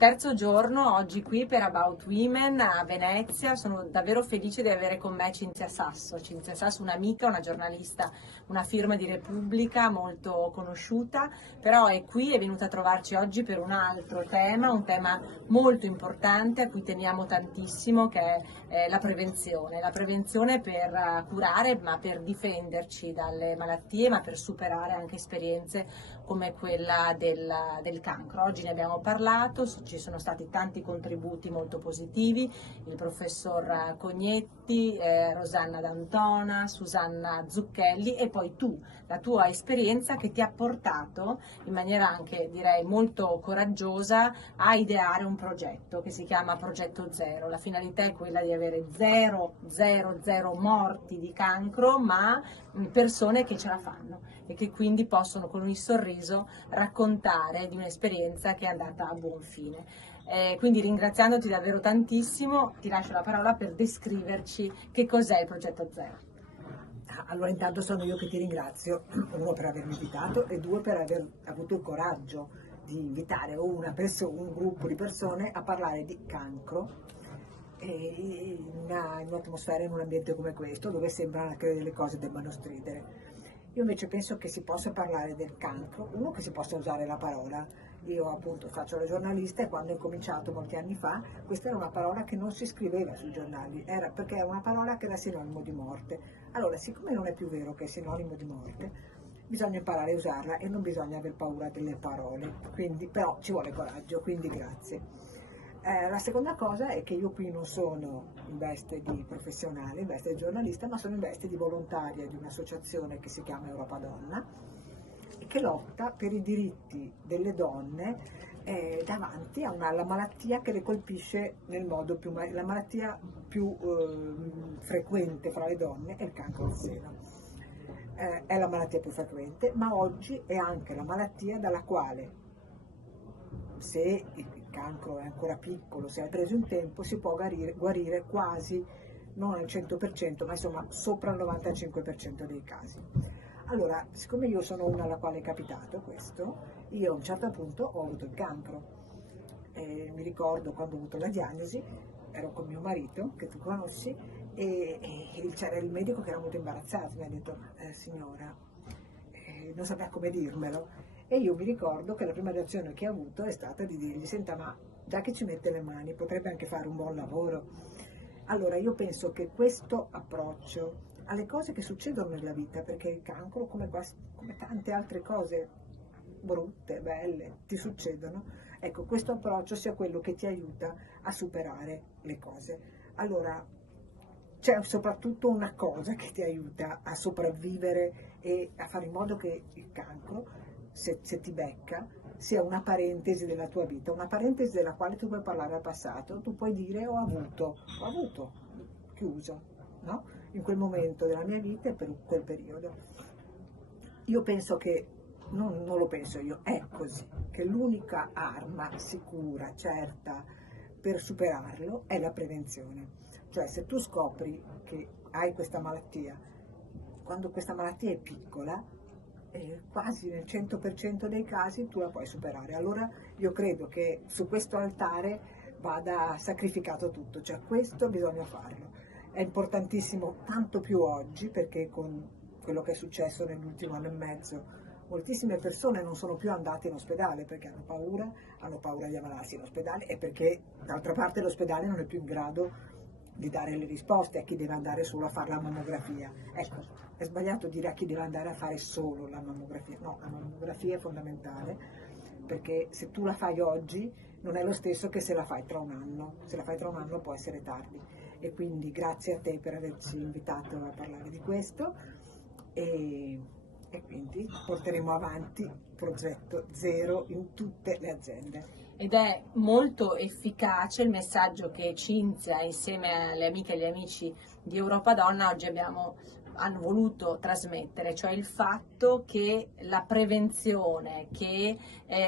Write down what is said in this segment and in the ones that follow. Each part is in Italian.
Terzo giorno oggi qui per About Women a Venezia. Sono davvero felice di avere con me Cinzia Sasso. Cinzia Sasso, un'amica, una giornalista, una firma di Repubblica molto conosciuta, però è qui, è venuta a trovarci oggi per un altro tema, un tema molto importante a cui teniamo tantissimo, che è la prevenzione. La prevenzione per curare, ma per difenderci dalle malattie, ma per superare anche esperienze come quella del cancro. Oggi ne abbiamo parlato, ci sono stati tanti contributi molto positivi, il professor Cognetti, Rosanna D'Antona, Susanna Zucchelli e poi tu, la tua esperienza che ti ha portato in maniera anche direi molto coraggiosa a ideare un progetto che si chiama Progetto Zero. La finalità è quella di avere zero morti di cancro, ma persone che ce la fanno e che quindi possono con il sorriso raccontare di un'esperienza che è andata a buon fine. Quindi ringraziandoti davvero tantissimo, ti lascio la parola per descriverci che cos'è il Progetto Zero. Allora intanto sono io che ti ringrazio, uno per avermi invitato e due per aver avuto il coraggio di invitare un gruppo di persone a parlare di cancro in un'atmosfera, in un ambiente come questo, dove sembra che le cose debbano stridere. Io invece penso che si possa parlare del cancro, uno che si possa usare la parola. Io appunto faccio la giornalista e quando ho cominciato molti anni fa, questa era una parola che non si scriveva sui giornali, perché era una parola che era sinonimo di morte. Allora, siccome non è più vero che è sinonimo di morte, bisogna imparare a usarla e non bisogna aver paura delle parole, però ci vuole coraggio, quindi grazie. La seconda cosa è che io qui non sono in veste di professionale, in veste di giornalista, ma sono in veste di volontaria di un'associazione che si chiama Europa Donna e che lotta per i diritti delle donne davanti alla malattia che le colpisce nel modo più, la malattia più frequente fra le donne è il cancro al seno. È la malattia più frequente, ma oggi è anche la malattia dalla quale, se il cancro è ancora piccolo, se hai preso in tempo, si può guarire quasi, non al 100%, ma insomma sopra il 95% dei casi. Allora, siccome io sono una alla quale è capitato questo, io a un certo punto ho avuto il cancro. Mi ricordo quando ho avuto la diagnosi, ero con mio marito, che tu conosci, e c'era il medico che era molto imbarazzato, mi ha detto, signora, non sapeva come dirmelo. E io mi ricordo che la prima reazione che ha avuto è stata di dirgli, senta, ma già che ci mette le mani potrebbe anche fare un buon lavoro. Allora io penso che questo approccio alle cose che succedono nella vita, perché il cancro, come tante altre cose brutte, belle, ti succedono, ecco, questo approccio sia quello che ti aiuta a superare le cose. Allora, c'è soprattutto una cosa che ti aiuta a sopravvivere e a fare in modo che il cancro, se ti becca, sia una parentesi della tua vita, una parentesi della quale tu puoi parlare al passato, tu puoi dire ho avuto, chiuso, no? In quel momento della mia vita e per quel periodo. Io penso che, non lo penso io, è così, che l'unica arma sicura, certa, per superarlo è la prevenzione. Cioè se tu scopri che hai questa malattia, quando questa malattia è piccola, quasi nel 100% dei casi tu la puoi superare. Allora io credo che su questo altare vada sacrificato tutto, cioè questo bisogna farlo. È importantissimo tanto più oggi perché con quello che è successo nell'ultimo anno e mezzo moltissime persone non sono più andate in ospedale perché hanno paura di ammalarsi in ospedale e perché d'altra parte l'ospedale non è più in grado di dare le risposte a chi deve andare solo a fare la mammografia. Ecco, è sbagliato dire a chi deve andare a fare solo la mammografia. No, la mammografia è fondamentale perché se tu la fai oggi non è lo stesso che se la fai tra un anno. Se la fai tra un anno può essere tardi. E quindi grazie a te per averci invitato a parlare di questo e quindi porteremo avanti il Progetto Zero in tutte le aziende. Ed è molto efficace il messaggio che Cinzia insieme alle amiche e agli amici di Europa Donna oggi hanno voluto trasmettere, cioè il fatto che la prevenzione, che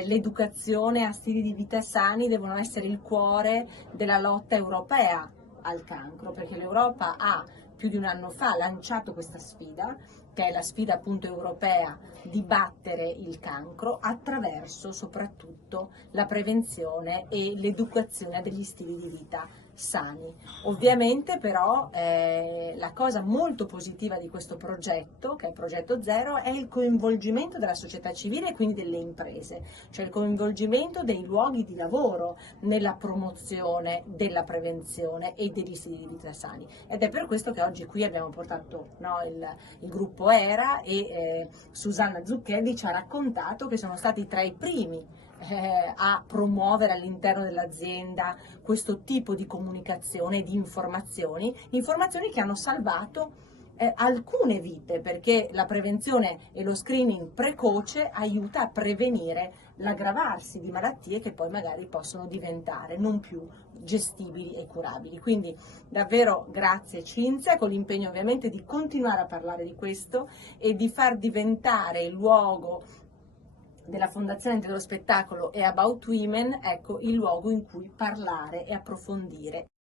l'educazione a stili di vita sani devono essere il cuore della lotta europea al cancro, perché l'Europa ha più di un anno fa lanciato questa sfida, che è la sfida appunto europea di battere il cancro attraverso soprattutto la prevenzione e l'educazione a degli stili di vita sani. Ovviamente però la cosa molto positiva di questo progetto, che è il Progetto Zero, è il coinvolgimento della società civile e quindi delle imprese, cioè il coinvolgimento dei luoghi di lavoro nella promozione della prevenzione e degli stili di vita sani. Ed è per questo che oggi qui abbiamo portato il gruppo ERA e Susanna Zucchelli ci ha raccontato che sono stati tra i primi a promuovere all'interno dell'azienda questo tipo di comunicazione e di informazioni che hanno salvato alcune vite, perché la prevenzione e lo screening precoce aiuta a prevenire l'aggravarsi di malattie che poi magari possono diventare non più gestibili e curabili. Quindi davvero grazie Cinzia, con l'impegno ovviamente di continuare a parlare di questo e di far diventare il luogo della Fondazione dello Spettacolo e About Women, ecco, il luogo in cui parlare e approfondire